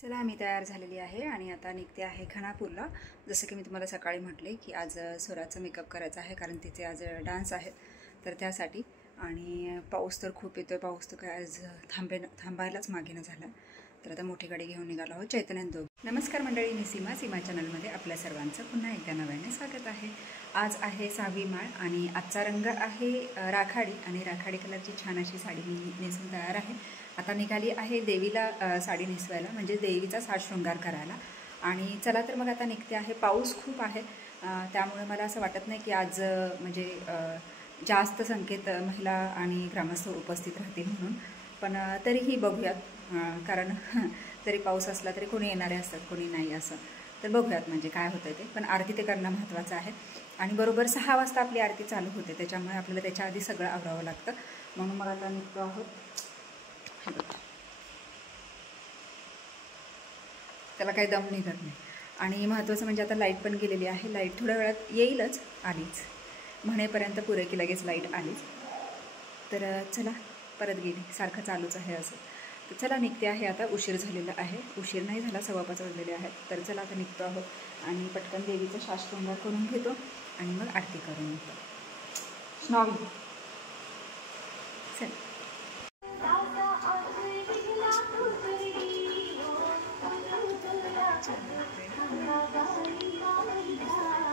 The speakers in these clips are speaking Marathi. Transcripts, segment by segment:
चला मी तयार झालेली आहे आणि आता निघते आहे खानापूरला। जसं की मी तुम्हाला सकाळी म्हटले की आज स्वराचा मेकअप करायचा आहे कारण तिथे आज डान्स आहे, तर त्यासाठी। आणि पाऊस तर खूप येतोय, पाऊस तर काय आज थांबायलाच मागेना झाला। तर आता मोठी गाडी घेऊन निघालो आहोत चैतन्य दोघ। नमस्कार मंडळी, मी सीमा चॅनलमध्ये आपल्या सर्वांचं पुन्हा एकदा नव्याने स्वागत आहे। आज आहे 6वी माळ आणि आजचा रंग आहे राखाडी आणि राखाडी कलरची छान अशी साडी मी नेसून तयार आहे। आता निघाली आहे देवीला साडी नेसवायला, म्हणजे देवीचा साज शृंगार करायला। आणि चला तर मग आता निघते आहे। पाऊस खूप आहे त्यामुळे मला असं वाटत नाही की आज म्हणजे जास्त संख्येत महिला आणि ग्रामस्थ उपस्थित राहतील म्हणून, पण तरीही बघूयात। कारण जरी पाऊस असला तरी कोणी येणारे असतात, कोणी नाही असं, तर बघूयात म्हणजे काय होतं ते। पण आरती ते करणं महत्त्वाचं आहे आणि बरोबर 6 वाजता आपली आरती चालू होते, त्याच्यामुळे आपल्याला त्याच्या आधी सगळं आवरावं लागतं। म्हणून मग आता निघतो आहोत। त्याला काही दम निघत नाही। आणि महत्त्वाचं म्हणजे आता लाईट पण गेलेली आहे। लाईट थोड्या वेळात येईलच, आलीच म्हणेपर्यंत पुरे की लगेच लाईट आलीच। तर चला, परत गेली, सारखं चालूच आहे असं। तर चला निघते आहे आता। उशीर झालेला आहे, उशीर नाही झाला, 5:15 वाजलेले आहेत। तर चला आता निघतो आहोत आणि पटकन देवीचा साज शृंगार करून घेतो आणि मग आरती करून येतो। स्नॉवी चल।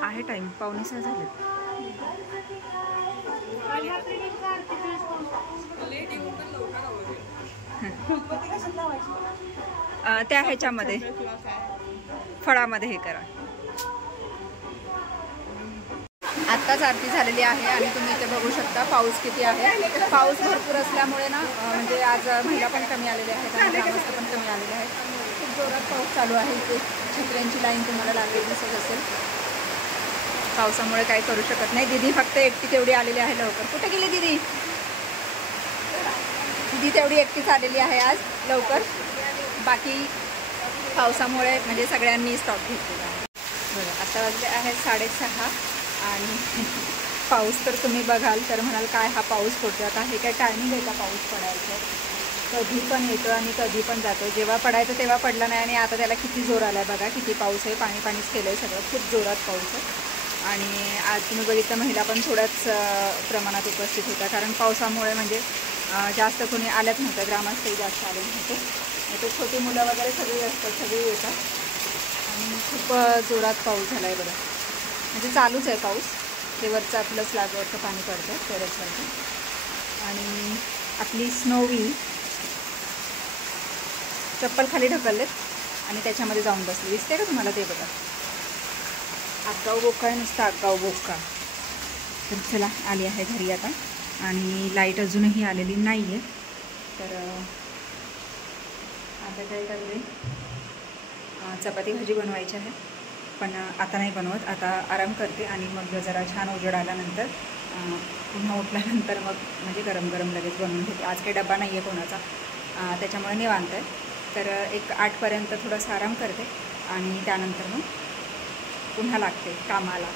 आहे टाईम, 5:45 झाले। त्या ह्याच्यामध्ये फळामध्ये हे करा। आत्ताच आरती झालेली आहे आणि तुम्ही इथे बघू शकता पाऊस किती आहे। पाऊस भरपूर असल्यामुळे ना म्हणजे आज महिला पण कमी आलेल्या आहेत आणि ग्रामस्थ पण कमी आलेले आहेत। खूप जोरात पाऊस चालू आहे। इथे छत्र्यांची लाईन तुम्हाला लागलेली दिसत असेल। पावसामुळे काही करू शकत नाही। दीदी फक्त एकटी तेवढी आलेली आहे लवकर। कुठे गेली दीदी? दीदी तेवढी एकटीच आलेली आहे आज लवकर, बाकी पावसामुळे म्हणजे सगळ्यांनी स्टॉप घेतलेला आहे। बरं, आता वाजले आहेत 6:30 आणि पाऊस तर तुम्ही बघाल तर म्हणाल काय हा पाऊस पडतो। आता हे काय टायमिंग आहे का पाऊस पडायचं? कधी पण येतो आणि कधी पण जातो। जेव्हा पडायचं तेव्हा पडला नाही आणि आता त्याला किती जोर आला आहे बघा, किती पाऊस आहे, पाणीच केलं आहे सगळं, खूप जोरात पाऊस आहे। आणि आज तुम्ही बघितलं महिला पण थोड्याच प्रमाणात उपस्थित होत्या, कारण पावसामुळे म्हणजे जास्त कोणी आलंच नव्हतं, ग्रामस्थही जास्त आले नव्हते। तर छोटी मुलं वगैरे सगळी असतात, सगळी येतात आणि खूप जोरात पाऊस झाला आहे बघा, म्हणजे चालूच आहे पाऊस। ते वरचं आपलं स्लॅबवरचं पाणी पडतं टेरेसवरचं। आणि आपली स्नोवी चप्पल खाली ढकललेत आणि त्याच्यामध्ये जाऊन बसली, दिसते का तुम्हाला? ते बघा, आगाऊ बोका आहे, नुसतं आगाऊ बोका। तर चला, आली आहे घरी आता आणि लाईट अजूनही आलेली नाही आहे। तर आता काय करते, चपाती भाजी बनवायची आहे, पण आता नाही बनवत, आता आराम करते आणि मग जरा छान उजेड आल्यानंतर पुन्हा उठल्यानंतर मग म्हणजे गरम गरम लगेच बनवून घेते। आज काही डबा नाही आहे कोणाचा, त्याच्यामुळे निवांत आहे। तर एक 8पर्यंत थोडासा आराम करते आणि त्यानंतर मग पुन्हा लागते कामाला।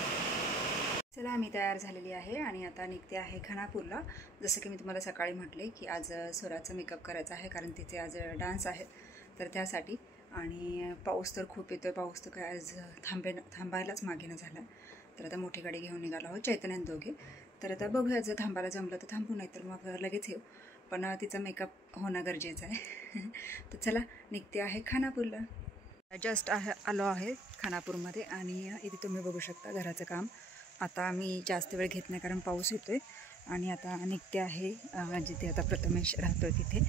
चला मी तयार झालेली आहे आणि आता निघते आहे खानापूरला। जसं की मी तुम्हाला सकाळी म्हटले की आज स्वराचा मेकअप करायचा आहे कारण तिथे आज डान्स आहे, तर त्यासाठी। आणि पाऊस तर खूप येतोय, पाऊस तर काय आज थांबायलाच मागेना झाला। तर आता मोठी गाडी घेऊन निघालो आहोत चैतन्य दोघे। तर आता बघूया, जर थांबायला जमलं तर थांबू, नाही तर मग लगेच येऊ, पण तिचा मेकअप होणं गरजेचं आहे। तर चला निघते आहे खानापूरला। जस्ट आलो आहे खानापूरमध्ये आणि इथे तुम्ही बघू शकता घराचं काम। आता मी जास्त वेळ घेत नाही कारण पाऊस येतोय आणि आता निघते आहे जिथे आता प्रथमेश राहतोय तिथे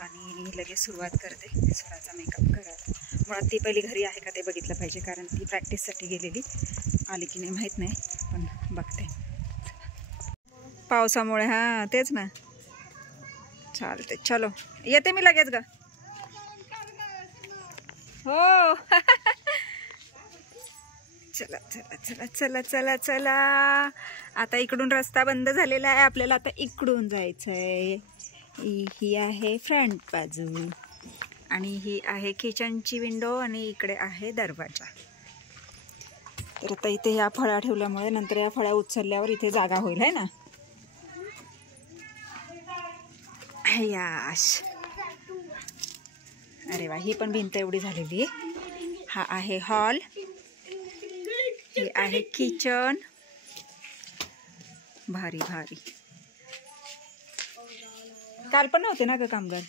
आणि लगेच सुरुवात करते स्वराचा मेकअप करायला। मुळात ती पहिली घरी आहे का ते बघितलं पाहिजे, कारण ती प्रॅक्टिससाठी गेलेली, आली की नाही माहीत नाही, पण बघते। पावसामुळे हां तेच ना, चालते, चलो येते मी लगेच ग। हो चला चला चला चला चला चला, आता इकडून रस्ता बंद झालेला आहे, आपल्याला आता इकडून जायचं आहे। ही आहे फ्रंट बाजू आणि ही आहे किचनची विंडो आणि इकडे आहे दरवाजा। तर आता इथे ह्या फळ्या ठेवल्यामुळे नंतर या फळ्या उचलल्यावर इथे जागा होईल, है ना? यश अरे वा, ही पण भिंत एवढी झालेली आहे. हा आहे हॉल, हे आहे किचन. भारी भारी. काल पण नव्हते ना ग कामगार?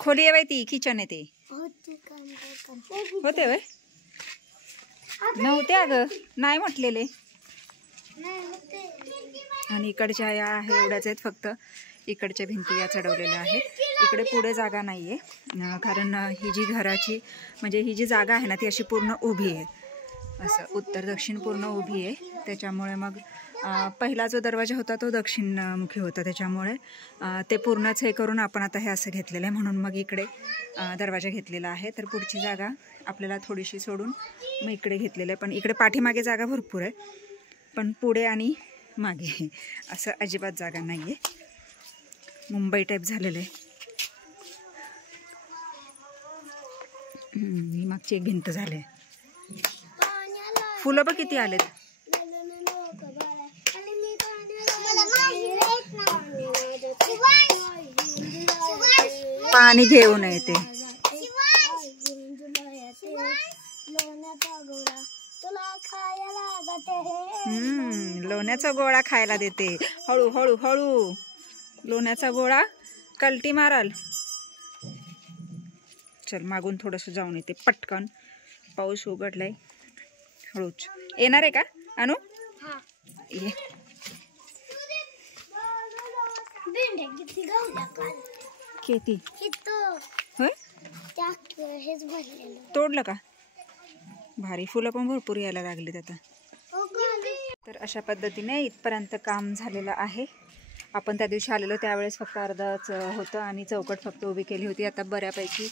खोली आहे बाई, ती किचन आहे ते. होते वय? नव्हते अगं, नाही म्हटलेले. आणि इकडच्या या आहे एवढ्याच आहेत फक्त. इकडच्या भिंती या चढवलेल्या आहेत. इकडे पुढे जागा नाहीये, कारण ही जी घराची म्हणजे ही जी जागा आहे ना ती अशी पूर्ण उभी आहे, असं उत्तर दक्षिण पूर्ण उभी आहे. त्याच्यामुळे मग पहिला जो दरवाजा होता तो दक्षिणमुखी होता, त्याच्यामुळे ते पूर्णच हे करून आपण आता हे असं घेतलेलं आहे. म्हणून मग इकडे दरवाजा घेतलेला आहे. तर पुढची जागा आपल्याला थोडीशी सोडून मग इकडे घेतलेलं आहे. पण इकडे पाठीमागे जागा भरपूर आहे, पण पुढे आणि मागे असं अजिबात जागा नाही आहे. मुंबई टाईप झालेलं आहे. ही मागची एक भिंत झाली आहे. फुलं बघ किती आलेत. पाणी घेऊन येते. लोण्याचा गोळा खायला देते. हळू हळू हळू. लोण्याचा गोळा कलटी माराल. चल मागून थोडस जाऊन येते पटकन. पाऊस उघडलाय. हळूच येणार आहे का अनु? ये. किती होय? तोडलं का? भारी. फुलं पण भरपूर यायला लागलीत आता. तर अशा पद्धतीने इथपर्यंत काम झालेलं आहे. आपण त्या दिवशी आलेलो त्यावेळेस फक्त अर्धाच होतं आणि चौकट फक्त उभी केली होती. आता बऱ्यापैकी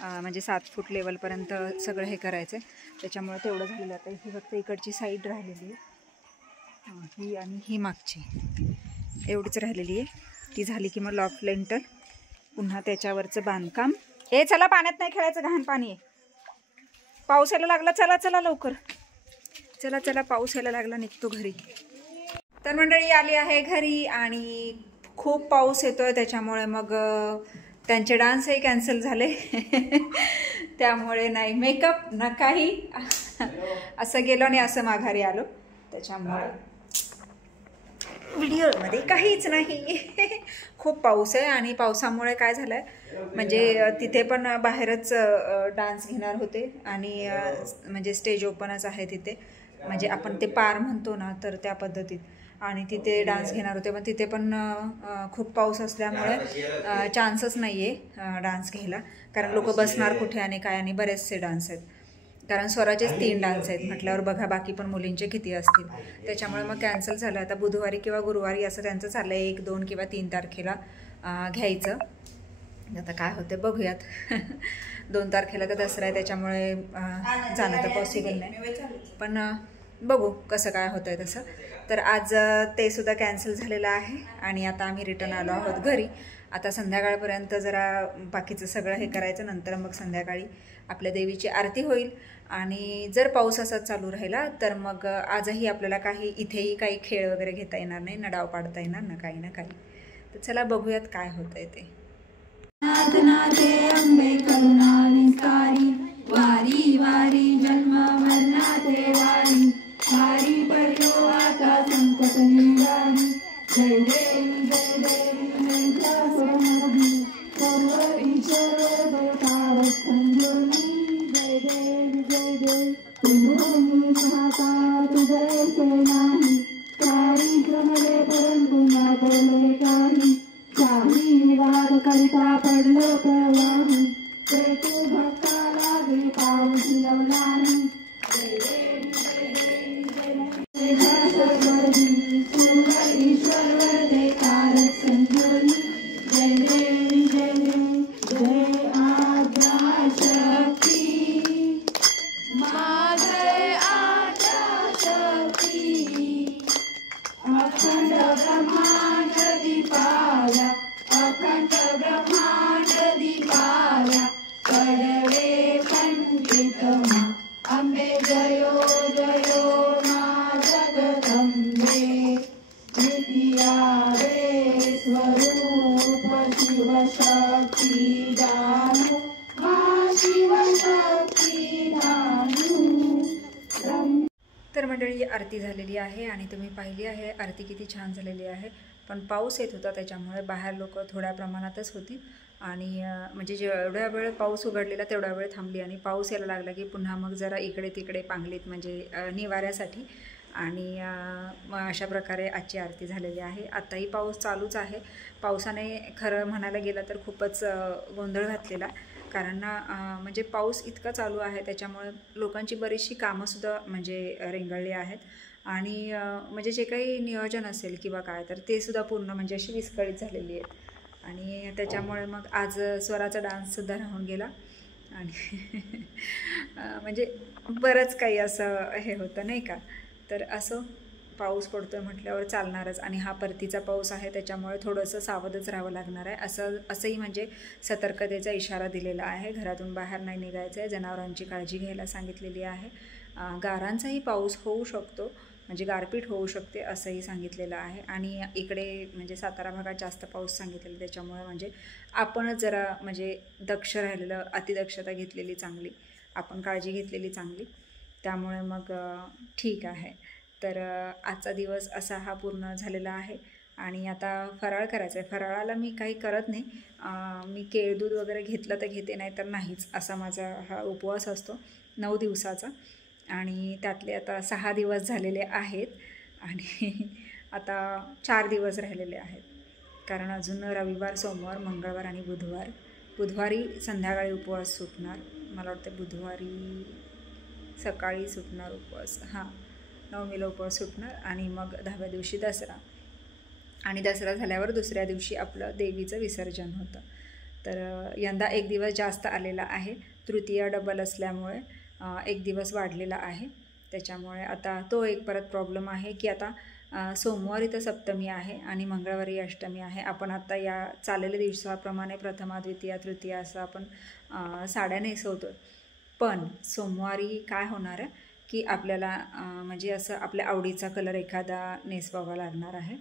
म्हणजे 7 फूट लेवलपर्यंत सगळं हे करायचं आहे, त्याच्यामुळे तेवढं झालेलं. आता ही फक्त इकडची साईड राहिलेली आहे, ही आणि ही मागची एवढीच राहिलेली आहे. ती झाली की मग लॉफ्ट लेंटर, पुन्हा त्याच्यावरचं बांधकाम. हे चला, पाण्यात नाही खेळायचं, घाण पाणी आहे. पाऊस यायला लागला. चला चला लवकर, चला चला, पाऊस यायला लागला, निघतो घरी. तर मंडळी आली आहे घरी आणि खूप पाऊस येतोय, त्याच्यामुळे मग त्यांचे डान्सही कॅन्सल झाले. त्यामुळे नाही मेकअप ना काही, असं गेलो आणि असं माघारी आलो. त्याच्यामुळे व्हिडिओमध्ये काहीच नाही. खूप पाऊस आहे आणि पावसामुळे काय झालं आहे म्हणजे तिथे पण बाहेरच डान्स घेणार होते आणि म्हणजे स्टेज ओपनच आहे तिथे, म्हणजे आपण ते पार म्हणतो ना, तर त्या पद्धतीत. आणि तिथे डान्स घेणार होते, पण तिथे पण खूप पाऊस असल्यामुळे चान्सच नाही आहे डान्स घ्यायला, कारण लोक बसणार कुठे आणि काय. आणि बरेचसे डान्स आहेत, कारण स्वराचेच 3 डान्स आहेत म्हटल्यावर बघा बाकी पण मुलींचे किती असतील. त्याच्यामुळे मग कॅन्सल झालं. आता बुधवारी किंवा गुरुवारी असं त्यांचं चाललं आहे, 1, 2 किंवा 3 तारखेला घ्यायचं. आता काय होतं बघूयात. 2 तारखेला तर दसरा आहे, त्याच्यामुळे जाणं तर पॉसिबल नाही, पण बघू कसं काय होतं आहे तसं. तर आज ते सुद्धा कॅन्सल झालेलं आहे आणि आता आम्ही रिटर्न आलो आहोत घरी. आता संध्याकाळपर्यंत जरा बाकीचं सगळं हे करायचं, नंतर मग संध्याकाळी आपल्या देवीची आरती होईल. आणि जर पाऊस असाच चालू राहिला तर मग आजही आपल्याला इथेही काही खेळ वगैरे घेता येणार नाही, ना डाव पाडता येणार ना काही ना काही. तर चला बघूयात काय होतंय ते. अंबे करुणाविकारी, वारी वारी जन्म मरणाचे वारी, वारी पर्यो आता संकट निवारी. जय देवी जय देवी सर्व ईश्वर देवतार संजोनी. जय देवी जय देवी तुम्ही पाहता तुझे नाही, काही जमले परंतु ना बोले काही. काही वाद करिता पडलो प्रवाही, ते तू भक्ता लागे पाऊस लवलानी. जय देवी जय देवी जय देवी ईश्वर देवतार संजोनी. जय देवी जय देवी जय आद्या शक्ती, जय आद्या शक्ती. अखंड ब्रह्मांड दीपाला, अखंड ब्रह्मांड दीपाला, कडवे पंडित मा अंबे जयो जयो मा जगदंबे. द्वितीया रे स्वरूप शिव शक्ती मंडळी, आरती झालेली आहे आणि तुम्ही पाहिली आहे आरती किती छान झालेली आहे. पण पाऊस येत होता त्याच्यामुळे बाहेर लोक थोड्या प्रमाणातच होती आणि म्हणजे जेवढ्या वेळ पाऊस उघडलेला तेवढा वेळ थांबली आणि पाऊस यायला लागला की पुन्हा मग जरा इकडे तिकडे पांगलीत म्हणजे निवाऱ्यासाठी आणि मग अशा प्रकारे आजची आरती झालेली आहे. आताही पाऊस चालूच आहे. पावसाने खरं म्हणायला गेलं तर खूपच गोंधळ घातलेला, कारण म्हणजे पाऊस इतका चालू आहे त्याच्यामुळे लोकांची बरीचशी कामंसुद्धा म्हणजे रेंगाळली आहेत आणि म्हणजे जे काही नियोजन असेल किंवा काय तर ते सुद्धा पूर्ण म्हणजे अशी विस्कळीत झालेली आहेत आणि त्याच्यामुळे मग आज स्वराचा डान्ससुद्धा राहून गेला आणि म्हणजे बरंच काही असं हे होतं नाही का. तर असं पाऊस पडतो आहे म्हटल्यावर चालणारच आणि हा परतीचा पाऊस आहे त्याच्यामुळे थोडंसं सावधच राहावं लागणार आहे. असंही म्हणजे सतर्कतेचा इशारा दिलेला आहे. घरातून बाहेर नाही निघायचं आहे, जनावरांची काळजी घ्यायला सांगितलेली आहे. गारांचाही पाऊस होऊ शकतो, म्हणजे गारपीट होऊ शकते असंही सांगितलेलं आहे आणि इकडे म्हणजे सातारा भागात जास्त पाऊस सांगितलेला, त्याच्यामुळे म्हणजे आपणच जरा म्हणजे दक्ष राहिलेलं, अतिदक्षता घेतलेली चांगली, आपण काळजी घेतलेली चांगली. त्यामुळे मग ठीक आहे. तर आजचा दिवस असा हा पूर्ण झालेला आहे आणि आता फराळ करायचा आहे. फराळाला मी काही करत नाही, मी दूध वगैरे घेतलं तर घेते, नाही तर नाहीच, असा माझा हा उपवास असतो 9 दिवसाचा आणि त्यातले आता 6 दिवस झालेले आहेत आणि आता 4 दिवस राहिलेले आहेत, कारण अजून रविवार, सोमवार, मंगळवार आणि बुधवारी संध्याकाळी उपवास सुटणार. मला वाटतं बुधवारी सकाळी सुटणार उपवास, हां, नवमीला उपवास सुटणार आणि मग 10व्या दिवशी दसरा आणि दसरा झाल्यावर दुसऱ्या दिवशी आपलं देवीचं विसर्जन होतं. तर यंदा एक दिवस जास्त आलेला आहे, तृतीया डबल असल्यामुळे एक दिवस वाढलेला आहे. त्याच्यामुळे आता तो एक परत प्रॉब्लेम आहे की आता सोमवारी तर सप्तमी आहे आणि मंगळवारी अष्टमी आहे. आपण आता या चाललेल्या दिवसाप्रमाणे प्रथमा, द्वितीया, तृतीया असं आपण साड्या नेसवतो, पण सोमवारी काय होणार आहे की आपल्याला म्हणजे असं आपल्या आवडीचा कलर एखादा नेसवावा लागणार आहे.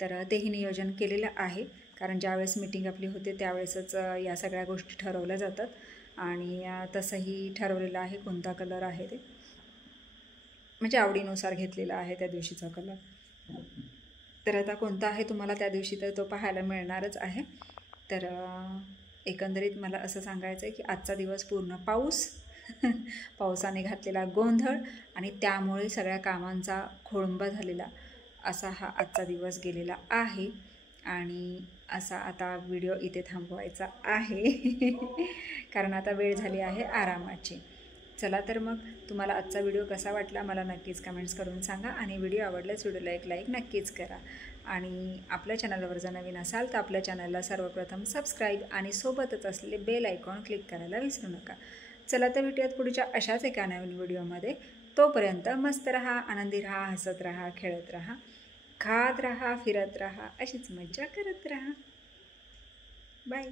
तर तेही नियोजन केलेलं आहे, कारण ज्यावेळेस मीटिंग आपली होते त्यावेळेसच या सगळ्या गोष्टी ठरवल्या जातात आणि तसंही ठरवलेलं आहे कोणता कलर आहे ते, म्हणजे आवडीनुसार घेतलेला आहे त्या दिवशीचा कलर. तर आता कोणता आहे तुम्हाला त्या दिवशी तर तो पाहायला मिळणारच आहे. तर एकंदरीत मला असं सांगायचं आहे की आजचा दिवस पूर्ण पाऊस, पावसाने घातलेला गोंधळ आणि त्यामुळे सगळ्या कामांचा खोळंबा झालेला असा हा आजचा दिवस गेलेला आहे आणि असा आता व्हिडिओ इथे थांबवायचा आहे कारण आता वेळ झाली आहे आरामाची. चला तर मग तुम्हाला आजचा व्हिडिओ कसा वाटला मला नक्कीच कमेंट्स करून सांगा आणि व्हिडिओ आवडल्यास व्हिडिओला एक लाईक नक्कीच करा आणि आपल्या चॅनलवर जर नवीन असाल तर आपल्या चॅनलला सर्वप्रथम सबस्क्राईब आणि सोबतच असलेले बेल आयकॉन क्लिक करायला विसरू नका. चला तर भेटूयात पुढच्या अशाच एका नवीन व्हिडिओमध्ये. तोपर्यंत मस्त राहा, आनंदी राहा, हसत राहा, खेळत राहा, खात राहा, फिरत राहा, अशीच मज्जा करत राहा. बाय.